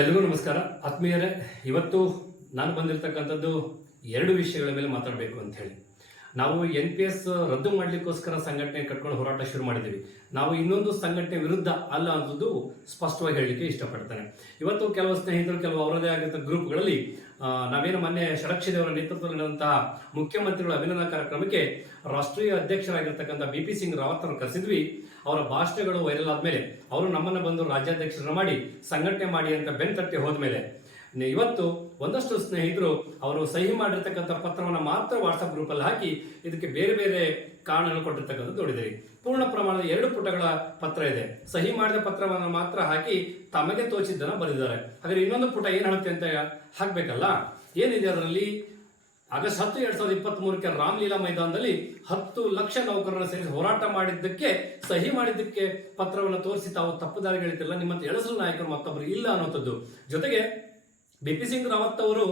ಎಲ್ರಿಗೂ ನಮಸ್ಕಾರ ಆತ್ಮೀಯರೇ. ಇವತ್ತು ನಾನು ಬಂದಿರತಕ್ಕಂಥದ್ದು ಎರಡು ವಿಷಯಗಳ ಮೇಲೆ ಮಾತಾಡಬೇಕು ಅಂತ ಹೇಳಿ. ನಾವು NPS ರದ್ದು ಮಾಡಲಿಕ್ಕೋಸ್ಕರ ಸಂಘಟನೆ ಕಟ್ಕೊಂಡು ಹೋರಾಟ ಶುರು ಮಾಡಿದ್ದೀವಿ. ನಾವು ಇನ್ನೊಂದು ಸಂಘಟನೆ ವಿರುದ್ಧ ಅಲ್ಲ ಅನ್ನೋದು ಸ್ಪಷ್ಟವಾಗಿ ಹೇಳಲಿಕ್ಕೆ ಇಷ್ಟಪಡ್ತೇನೆ. ಇವತ್ತು ಕೆಲವು ಸ್ನೇಹಿತರು ಕೆಲವು ಅವರದೇ ಆಗಿದ್ದ ಗ್ರೂಪ್ಗಳಲ್ಲಿ ನಾವೇನು ಮೊನ್ನೆ ಷಡಕ್ಷಿದೇವರ ನೇತೃತ್ವದಲ್ಲಿ ನಡೆದಂತಹ ಮುಖ್ಯಮಂತ್ರಿಗಳ ಅಭಿನಂದನಾ ಕಾರ್ಯಕ್ರಮಕ್ಕೆ ರಾಷ್ಟ್ರೀಯ ಅಧ್ಯಕ್ಷರಾಗಿರ್ತಕ್ಕಂಥ BP ಸಿಂಗ್ ರಾವತ್ ಅವರು ಕರೆಸಿದ್ವಿ. ಅವರ ಭಾಷಣಗಳು ವೈರಲ್ ಆದ್ಮೇಲೆ ಅವರು ನಮ್ಮನ್ನ ಬಂದು ರಾಜ್ಯಾಧ್ಯಕ್ಷರನ್ನ ಮಾಡಿ ಸಂಘಟನೆ ಮಾಡಿ ಅಂತ ಬೆನ್ತಟ್ಟಿ ಹೋದ್ಮೇಲೆ ಇವತ್ತು ಒಂದಷ್ಟು ಸ್ನೇಹಿತರು ಅವರು ಸಹಿ ಮಾಡಿರ್ತಕ್ಕಂಥ ಪತ್ರವನ್ನ ಮಾತ್ರ ವಾಟ್ಸ್ಆಪ್ ಗ್ರೂಪ್ ಅಲ್ಲಿ ಹಾಕಿ ಇದಕ್ಕೆ ಬೇರೆ ಬೇರೆ ಕಾರಣಗಳು ಕೊಟ್ಟಿರ್ತಕ್ಕಂಥದ್ದು ನೋಡಿದಿರಿ. ಪೂರ್ಣ ಪ್ರಮಾಣದ 2 ಪುಟಗಳ ಪತ್ರ ಇದೆ. ಸಹಿ ಮಾಡಿದ ಪತ್ರವನ್ನು ಮಾತ್ರ ಹಾಕಿ ತಮಗೆ ತೋಚಿದ್ದನ್ನ ಬರೆದಿದ್ದಾರೆ. ಹಾಗಾದ್ರೆ ಇನ್ನೊಂದು ಪುಟ ಏನ್ ಹೇಳುತ್ತೆ ಅಂತ ಹಾಕ್ಬೇಕಲ್ಲ. ಏನಿದೆ ಅದರಲ್ಲಿ? ಆಗಸ್ಟ್ 10, 2023ಕ್ಕೆ ರಾಮಲೀಲಾ ಮೈದಾನದಲ್ಲಿ 10 ಲಕ್ಷ ನೌಕರರನ್ನು ಸೇರಿಸಿ ಹೋರಾಟ ಮಾಡಿದ್ದಕ್ಕೆ ಸಹಿ ಮಾಡಿದ್ದಕ್ಕೆ ಪತ್ರವನ್ನು ತೋರಿಸಿ ತಾವು ತಪ್ಪು ದಾರಿಗಳಿತಿಲ್ಲ, ನಿಮ್ಮಂತ ಎಳಸಲು ನಾಯಕರು ಮತ್ತೊಬ್ಬರು ಇಲ್ಲ ಅನ್ನೋಂಥದ್ದು. ಜೊತೆಗೆ BP ಸಿಂಗ್ ರಾವತ್ ಅವರು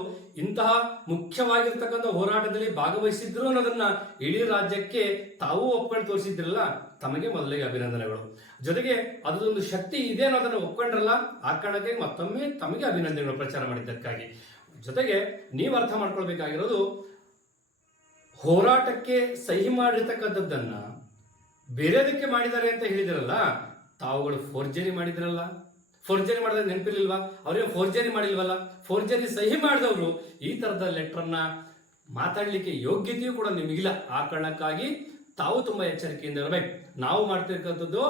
ಇಂತಹ ಮುಖ್ಯವಾಗಿರ್ತಕ್ಕಂಥ ಹೋರಾಟದಲ್ಲಿ ಭಾಗವಹಿಸಿದ್ರು ಅನ್ನೋದನ್ನ ಇಡೀ ರಾಜ್ಯಕ್ಕೆ ತಾವು ಒಪ್ಕೊಂಡು ತೋರಿಸಿದ್ರಲ್ಲ, ತಮಗೆ ಮೊದಲಿಗೆ ಅಭಿನಂದನೆಗಳು. ಜೊತೆಗೆ ಅದೊಂದು ಶಕ್ತಿ ಇದೆ ಅನ್ನೋದನ್ನ ಒಪ್ಕೊಂಡ್ರಲ್ಲ, ಆ ಕಾರಣಕ್ಕೆ ಮತ್ತೊಮ್ಮೆ ತಮಗೆ ಅಭಿನಂದನೆಗಳು ಪ್ರಚಾರ ಮಾಡಿದ್ದಕ್ಕಾಗಿ. ಜೊತೆಗೆ ನೀವು ಅರ್ಥ ಮಾಡ್ಕೊಳ್ಬೇಕಾಗಿರೋದು, ಹೋರಾಟಕ್ಕೆ ಸಹಿ ಮಾಡಿರ್ತಕ್ಕಂಥದ್ದನ್ನ ಬೇರೆದಕ್ಕೆ ಮಾಡಿದ್ದಾರೆ ಅಂತ ಹೇಳಿದಿರಲ್ಲ, ತಾವುಗಳು ಫೋರ್ಜರಿ ಮಾಡಿದ್ರಲ್ಲ. ಫೋರ್ಜರಿ ಮಾಡಿದ್ರೆ ನೆನಪಿರ್ಲಿಲ್ವಾ? ಅವ್ರಿಗೆ ಫೋರ್ಜರಿ ಮಾಡಿಲ್ವಲ್ಲ. ಫೋರ್ಜರಿ ಸಹಿ ಮಾಡಿದವರು ಈ ತರದ ಲೆಟರ್ನ ಮಾತಾಡ್ಲಿಕ್ಕೆ ಯೋಗ್ಯತೆಯೂ ಕೂಡ ನಿಮಗಿಲ್ಲ. ಆ ಕಾರಣಕ್ಕಾಗಿ ತಾವು ತುಂಬಾ ಎಚ್ಚರಿಕೆಯಿಂದ ಇರಬೇಕು. ನಾವು ಮಾಡ್ತಿರ್ತಕ್ಕಂಥದ್ದು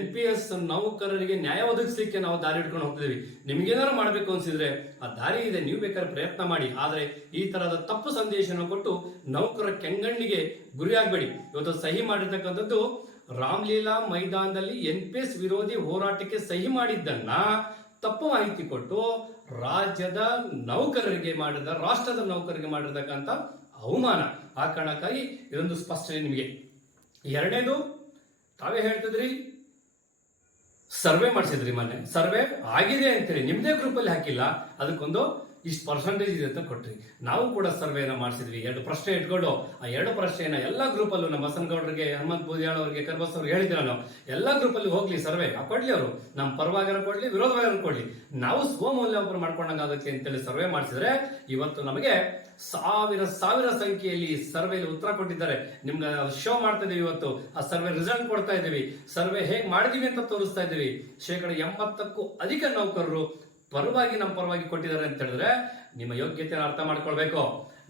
NPS ನೌಕರರಿಗೆ ನ್ಯಾಯ ಒದಗಿಸಲಿಕ್ಕೆ ನಾವು ದಾರಿ ಹಿಡ್ಕೊಂಡು ಹೋಗ್ತಿದ್ದೀವಿ. ನಿಮ್ಗೇನಾದ್ರು ಮಾಡಬೇಕು ಅನ್ಸಿದ್ರೆ ಆ ದಾರಿ ಇದೆ, ನೀವು ಬೇಕಾದ್ರೆ ಪ್ರಯತ್ನ ಮಾಡಿ. ಆದ್ರೆ ಈ ತರಹದ ತಪ್ಪು ಸಂದೇಶನ ಕೊಟ್ಟು ನೌಕರ ಕೆಂಗಣ್ಣಿಗೆ ಗುರಿಯಾಗಬೇಡಿ. ಇವತ್ತು ಸಹಿ ಮಾಡಿರ್ತಕ್ಕಂಥದ್ದು ರಾಮಲೀಲಾ ಮೈದಾನದಲ್ಲಿ NPS ವಿರೋಧಿ ಹೋರಾಟಕ್ಕೆ ಸಹಿ ಮಾಡಿದ್ದನ್ನ ತಪ್ಪು ಮಾಹಿತಿ ಕೊಟ್ಟು ರಾಜ್ಯದ ನೌಕರರಿಗೆ ರಾಷ್ಟ್ರದ ನೌಕರರಿಗೆ ಮಾಡಿರ್ತಕ್ಕಂಥ ಅವಮಾನ. ಆ ಕಾರಣಕ್ಕಾಗಿ ಇದೊಂದು ಸ್ಪಷ್ಟನೆ ನಿಮಗೆ. ಎರಡನೇದು, ತಾವೇ ಹೇಳ್ತಿದ್ರಿ ಸರ್ವೆ ಮಾಡಿಸಿದ್ರಿ. ಮೊನ್ನೆ ಸರ್ವೆ ಆಗಿದೆ ಅಂತೇಳಿ ನಿಮ್ದೇ ಗ್ರೂಪ್ ಅಲ್ಲಿ ಹಾಕಿಲ್ಲ, ಅದಕ್ಕೊಂದು ಇಷ್ಟು ಪರ್ಸೆಂಟೇಜ್ ಇದೆ ಅಂತ ಕೊಟ್ರಿ. ನಾವು ಕೂಡ ಸರ್ವೆನ ಮಾಡಿಸಿದ್ವಿ. 2 ಪ್ರಶ್ನೆ ಇಟ್ಕೊಂಡು ಆ 2 ಪ್ರಶ್ನೆನ ಎಲ್ಲ ಗ್ರೂಪ್ ಅಲ್ಲೂ ನಮ್ಮ ಬಸನಗೌಡರಿಗೆ, ಹನುಮಂತ್ ಬೂದಿಯಾಳ್ ಅವರಿಗೆ, ಕರ್ಬಸ್ ಅವ್ರಿಗೆ ಹೇಳಿದ್ರೆ ನಾನು ಎಲ್ಲ ಗ್ರೂಪ್ ಅಲ್ಲಿ ಹೋಗ್ಲಿ ಸರ್ವೆ ಕೊಡ್ಲಿ, ಅವರು ನಮ್ಮ ಪರವಾಗಿರೋ ಕೊಡ್ಲಿ, ವಿರೋಧವಾಗಿರೋ ಕೊಡ್ಲಿ, ನಾವು ಸ್ವಮೌಲ್ಯಮಾಪನ ಮಾಡ್ಕೊಂಡಂಗಾಗುತ್ತೆ ಅಂತೇಳಿ ಸರ್ವೆ ಮಾಡಿಸಿದ್ರೆ ಇವತ್ತು ನಮಗೆ ಸಾವಿರ ಸಂಖ್ಯೆಯಲ್ಲಿ ಸರ್ವೆಯಲ್ಲಿ ಉತ್ತರ ಕೊಟ್ಟಿದ್ದಾರೆ. ನಿಮ್ಗೆ ಶೋ ಮಾಡ್ತಾ ಇದೀವಿ. ಇವತ್ತು ಆ ಸರ್ವೆ ರಿಸಲ್ಟ್ ಕೊಡ್ತಾ ಇದೀವಿ. ಸರ್ವೆ ಹೇಗ್ ಮಾಡಿದೀವಿ ಅಂತ ತೋರಿಸ್ತಾ ಇದೀವಿ. 80%ಕ್ಕೂ ಅಧಿಕ ನೌಕರರು ನಮ್ಮ ಪರವಾಗಿ ಕೊಟ್ಟಿದ್ದಾರೆ ಅಂತ ಹೇಳಿದ್ರೆ ನಿಮ್ಮ ಯೋಗ್ಯತೆಯನ್ನು ಅರ್ಥ ಮಾಡ್ಕೊಳ್ಬೇಕು.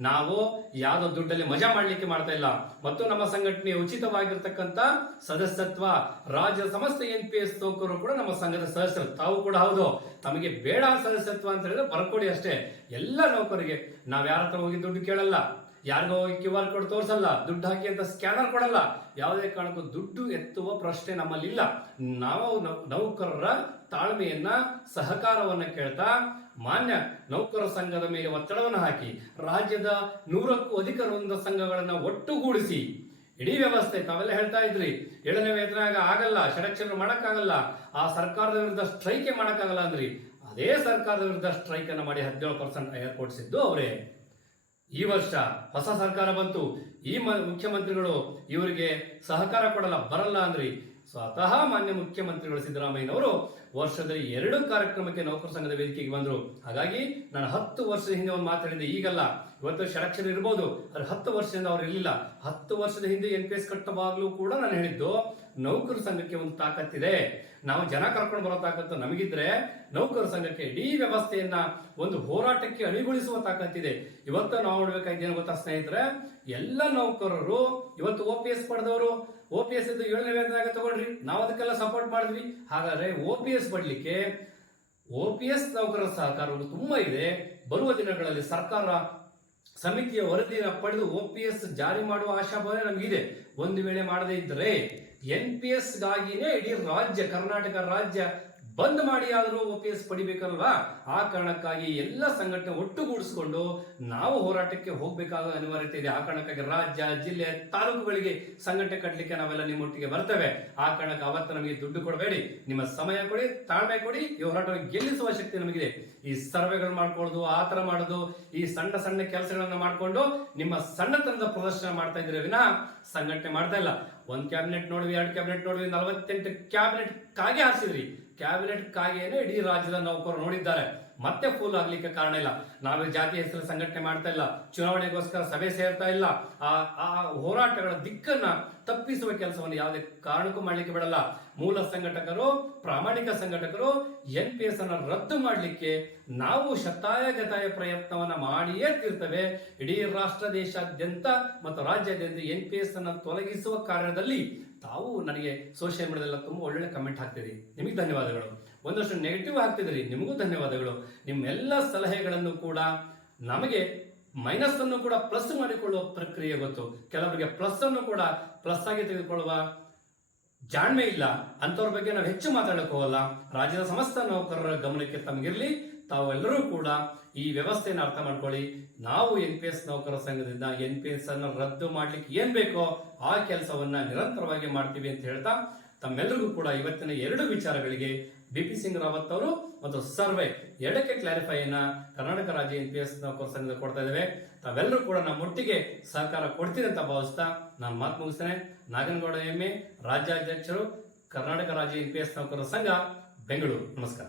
ನಾವು ಯಾವ್ದೋ ದುಡ್ಡಲ್ಲಿ ಮಜಾ ಮಾಡ್ಲಿಕ್ಕೆ ಮಾಡ್ತಾ ಇಲ್ಲ. ಮತ್ತು ನಮ್ಮ ಸಂಘಟನೆ ಉಚಿತವಾಗಿರ್ತಕ್ಕಂಥ ಸದಸ್ಯತ್ವ, ರಾಜ್ಯ ಸಮಸ್ತ NPS ನೌಕರರು ಕೂಡ ನಮ್ಮ ಸಂಘದ ಸದಸ್ಯರು. ತಾವು ಕೂಡ ಹೌದು. ತಮಗೆ ಬೇಡ ಸದಸ್ಯತ್ವ ಅಂತ ಹೇಳಿದ್ರೆ ಬರ್ಕೊಡಿ ಅಷ್ಟೇ. ಎಲ್ಲ ನೌಕರಿಗೆ ನಾವ್ ಯಾರ ಹತ್ರ ಹೋಗಿ ದುಡ್ಡು ಕೇಳಲ್ಲ, ಯಾರಿಗೋ ಹೋಗಿ QR ಕೋಡ್ ತೋರಿಸಲ್ಲ, ದುಡ್ಡು ಹಾಕಿ ಅಂತ ಸ್ಕ್ಯಾನರ್ ಕೊಡಲ್ಲ. ಯಾವುದೇ ಕಾರಣಕ್ಕೂ ದುಡ್ಡು ಎತ್ತುವ ಪ್ರಶ್ನೆ ನಮ್ಮಲ್ಲಿ ಇಲ್ಲ. ನಾವು ನೌಕರರ ತಾಳ್ಮೆಯನ್ನ, ಸಹಕಾರವನ್ನ ಕೇಳ್ತಾ ಮಾನ್ಯ ನೌಕರ ಸಂಘದ ಮೇಲೆ ಒತ್ತಡವನ್ನು ಹಾಕಿ ರಾಜ್ಯದ 100ಕ್ಕೂ ಅಧಿಕ ಸಂಘಗಳನ್ನ ಒಟ್ಟುಗೂಡಿಸಿ ಇಡೀ ವ್ಯವಸ್ಥೆ, ತಾವೆಲ್ಲ ಹೇಳ್ತಾ ಇದ್ರಿ 7ನೇ ವೇತನ ಆಗಲ್ಲ, ಷಡಕ್ಷರ ಮಾಡಕ್ಕಾಗಲ್ಲ, ಆ ಸರ್ಕಾರದ ವಿರುದ್ಧ ಸ್ಟ್ರೈಕ್ ಮಾಡಕ್ಕಾಗಲ್ಲ ಅಂದ್ರಿ. ಅದೇ ಸರ್ಕಾರದ ವಿರುದ್ಧ ಸ್ಟ್ರೈಕ್ ಅನ್ನ ಮಾಡಿ 17% ಏರ್ಪಡಿಸಿದ್ದು ಅವರೇ. ಈ ವರ್ಷ ಹೊಸ ಸರ್ಕಾರ ಬಂತು, ಈ ಮುಖ್ಯಮಂತ್ರಿಗಳು ಇವರಿಗೆ ಸಹಕಾರ ಕೊಡಲ್ಲ, ಬರಲ್ಲ ಅಂದ್ರಿ. ಸ್ವತಃ ಮಾನ್ಯ ಮುಖ್ಯಮಂತ್ರಿಗಳು ಸಿದ್ದರಾಮಯ್ಯನವರು ವರ್ಷದಲ್ಲಿ 2 ಕಾರ್ಯಕ್ರಮಕ್ಕೆ ನೌಕರ ಸಂಘದ ವೇದಿಕೆಗೆ ಬಂದ್ರು. ಹಾಗಾಗಿ ನಾನು 10 ವರ್ಷದ ಹಿಂದೆ ಒಂದು ಮಾತಾಡಿದ್ದೆ, ಈಗಲ್ಲ. ಇವತ್ತು ಷಡಕ್ಷರ ಇರ್ಬೋದು, ಆದ್ರೆ 10 ವರ್ಷದಿಂದ ಅವ್ರು ಇರಲಿಲ್ಲ. 10 ವರ್ಷದ ಹಿಂದೆ NPS ಕಟ್ಟವಾಗ್ಲೂ ಕೂಡ ನಾನು ಹೇಳಿದ್ದು, ನೌಕರ ಸಂಘಕ್ಕೆ ಒಂದು ತಾಕತ್ತಿದೆ. ನಾವು ಜನ ಕರ್ಕೊಂಡು ಬರೋ ತಾಕತ್ತು ನಮಗಿದ್ರೆ ನೌಕರ ಸಂಘಕ್ಕೆ ಇಡೀ ವ್ಯವಸ್ಥೆಯನ್ನ ಒಂದು ಹೋರಾಟಕ್ಕೆ ಅಣಿಗೊಳಿಸುವ ತಾಕತ್ತಿದೆ. ಇವತ್ತು ನಾವು ನೋಡ್ಬೇಕಾಯ್ತೇನು ಗೊತ್ತಾ ಸ್ನೇಹಿತರೆ, ಎಲ್ಲ ನೌಕರರು ಇವತ್ತು OPS ಪಡೆದವರು OPS 7ನೇ ವೇತನ ತಗೊಂಡ್ರಿ, ನಾವು ಅದಕ್ಕೆಲ್ಲ ಸಪೋರ್ಟ್ ಮಾಡಿದ್ವಿ. ಹಾಗಾದ್ರೆ OPS ಪಡ್ಲಿಕ್ಕೆ OPS ನೌಕರರ ಸಹಕಾರ ತುಂಬಾ ಇದೆ. ಬರುವ ದಿನಗಳಲ್ಲಿ ಸರ್ಕಾರ ಸಮಿತಿಯ ವರದಿಯನ್ನು ಪಡೆದು OPS ಜಾರಿ ಮಾಡುವ ಆಶಾಭಾವನೆ ನಮಗಿದೆ. ಒಂದು ವೇಳೆ ಮಾಡದೇ ಇದ್ರೆ NPS ಗಾಗಿನೇ ಇಡೀ ರಾಜ್ಯ, ಕರ್ನಾಟಕ ರಾಜ್ಯ ಬಂದ್ ಮಾಡಿ ಆದರೂ OPS ಪಡಿಬೇಕಲ್ವಾ? ಆ ಕಾರಣಕ್ಕಾಗಿ ಎಲ್ಲ ಸಂಘಟನೆ ಒಟ್ಟುಗೂಡಿಸಿಕೊಂಡು ನಾವು ಹೋರಾಟಕ್ಕೆ ಹೋಗ್ಬೇಕಾದ ಅನಿವಾರ್ಯತೆ ಇದೆ. ಆ ಕಾರಣಕ್ಕಾಗಿ ರಾಜ್ಯ, ಜಿಲ್ಲೆ, ತಾಲೂಕುಗಳಿಗೆ ಸಂಘಟನೆ ಕಟ್ಟಲಿಕ್ಕೆ ನಾವೆಲ್ಲ ನಿಮ್ಮೊಟ್ಟಿಗೆ ಬರ್ತೇವೆ. ಆ ಕಾರಣಕ್ಕೆ ಅವತ್ತು ನಮಗೆ ದುಡ್ಡು ಕೊಡಬೇಡಿ, ನಿಮ್ಮ ಸಮಯ ಕೊಡಿ, ತಾಳ್ಮೆ ಕೊಡಿ. ಈ ಹೋರಾಟವನ್ನು ಗೆಲ್ಲಿಸುವ ಶಕ್ತಿ ನಮಗಿದೆ. ಈ ಸರ್ವೆಗಳು ಮಾಡ್ಕೊಳ್ಳೋದು, ಆತರ ಮಾಡೋದು, ಈ ಸಣ್ಣ ಸಣ್ಣ ಕೆಲಸಗಳನ್ನ ಮಾಡ್ಕೊಂಡು ನಿಮ್ಮ ಸಣ್ಣತನದ ಪ್ರದರ್ಶನ ಮಾಡ್ತಾ ಇದ್ರೆ ವಿನಃ ಸಂಘಟನೆ ಮಾಡ್ತಾ ಇಲ್ಲ. 1 ಕ್ಯಾಬಿನೆಟ್ ನೋಡಿದ್ವಿ, 2 ಕ್ಯಾಬಿನೆಟ್ ನೋಡಿದ್ವಿ, 48 ಕ್ಯಾಬಿನೆಟ್ ಕಾಗೆ ಹಾರಿಸಿದ್ರಿ. ಕ್ಯಾಬಿನೆಟ್ ಕಾಗೆಯನ್ನು ಇಡೀ ರಾಜ್ಯದ ನೌಕರರು ನೋಡಿದ್ದಾರೆ. ಮತ್ತೆ ಫೂಲ್ ಆಗ್ಲಿಕ್ಕೆ ಕಾರಣ ಇಲ್ಲ. ನಾವೇ ಜಾತಿ ಹೆಸರು ಸಂಘಟನೆ ಮಾಡ್ತಾ ಇಲ್ಲ, ಚುನಾವಣೆಗೋಸ್ಕರ ಸಭೆ ಸೇರ್ತಾ ಇಲ್ಲ, ಆ ಹೋರಾಟಗಳ ದಿಕ್ಕನ್ನ ತಪ್ಪಿಸುವ ಕೆಲಸವನ್ನು ಯಾವುದೇ ಕಾರಣಕ್ಕೂ ಮಾಡ್ಲಿಕ್ಕೆ ಬಿಡಲ್ಲ. ಮೂಲ ಸಂಘಟಕರು, ಪ್ರಾಮಾಣಿಕ ಸಂಘಟಕರು NPS ಅನ್ನ ರದ್ದು ಮಾಡಲಿಕ್ಕೆ ನಾವು ಶತಾಯಗತಾಯ ಪ್ರಯತ್ನವನ್ನ ಮಾಡಿಯೇ ತೀರ್ತೇವೆ. ಇಡೀ ರಾಷ್ಟ್ರ ದೇಶಾದ್ಯಂತ ಮತ್ತು ರಾಜ್ಯಾದ್ಯಂತ NPS ಅನ್ನ ತೊಲಗಿಸುವ ಕಾರ್ಯದಲ್ಲಿ ತಾವು ನನಗೆ ಸೋಷಿಯಲ್ ಮೀಡಿಯಾದಲ್ಲ ತುಂಬಾ ಒಳ್ಳೆ ಕಮೆಂಟ್ ಹಾಕ್ತೀರಿ, ನಿಮಗೆ ಧನ್ಯವಾದಗಳು. ಒಂದಷ್ಟು ನೆಗೆಟಿವ್ ಹಾಕ್ತಿದ್ರಿ, ನಿಮಗೂ ಧನ್ಯವಾದಗಳು. ನಿಮ್ಮೆಲ್ಲ ಸಲಹೆಗಳನ್ನು ಕೂಡ ನಮಗೆ ಮೈನಸ್ ಅನ್ನು ಕೂಡ ಪ್ಲಸ್ ಮಾಡಿಕೊಳ್ಳುವ ಪ್ರಕ್ರಿಯೆ ಗೊತ್ತು. ಕೆಲವರಿಗೆ ಪ್ಲಸ್ ಅನ್ನು ಕೂಡ ಪ್ಲಸ್ ಆಗಿ ತೆಗೆದುಕೊಳ್ಳುವ ಜಾಣ್ಮೆ ಇಲ್ಲ. ಅಂತವ್ರ ಬಗ್ಗೆ ನಾವು ಹೆಚ್ಚು ಮಾತಾಡಕ್ ಹೋಗಲ್ಲ. ರಾಜ್ಯದ ಸಮಸ್ತ ನೌಕರರ ಗಮನಕ್ಕೆ ತಮಗಿರ್ಲಿ. ತಾವೆಲ್ಲರೂ ಕೂಡ ಈ ವ್ಯವಸ್ಥೆಯನ್ನು ಅರ್ಥ ಮಾಡ್ಕೊಳ್ಳಿ. ನಾವು NPS ನೌಕರರ ಸಂಘದಿಂದ NPS ಅನ್ನು ರದ್ದು ಮಾಡ್ಲಿಕ್ಕೆ ಏನ್ ಬೇಕೋ ಆ ಕೆಲಸವನ್ನ ನಿರಂತರವಾಗಿ ಮಾಡ್ತೀವಿ ಅಂತ ಹೇಳ್ತಾ ತಮ್ಮೆಲ್ಲರಿಗೂ ಕೂಡ ಇವತ್ತಿನ 2 ವಿಚಾರಗಳಿಗೆ BP ಸಿಂಗ್ ರಾವತ್ ಅವರು ಮತ್ತು ಸರ್ವೆ ಎರಡಕ್ಕೆ ಕ್ಲಾರಿಫೈ ಅನ್ನ ಕರ್ನಾಟಕ ರಾಜ್ಯ NPS ನೌಕರರ ಸಂಘದ ಕೊಡ್ತಾ ಇದ್ದೇವೆ. ತಾವೆಲ್ಲರೂ ಕೂಡ ನಮ್ಮೊಟ್ಟಿಗೆ ಸಹಕಾರ ಕೊಡ್ತೀರಿ ಅಂತ ಭಾವಿಸ್ತಾ ನಾನು ಮಾತು ಮುಗಿಸ್ತೇನೆ. ನಾಗನಗೌಡ ಎಮ್ಮೆ, ರಾಜ್ಯಾಧ್ಯಕ್ಷರು, ಕರ್ನಾಟಕ ರಾಜ್ಯ NPS ನೌಕರರ ಸಂಘ, ಬೆಂಗಳೂರು. ನಮಸ್ಕಾರ.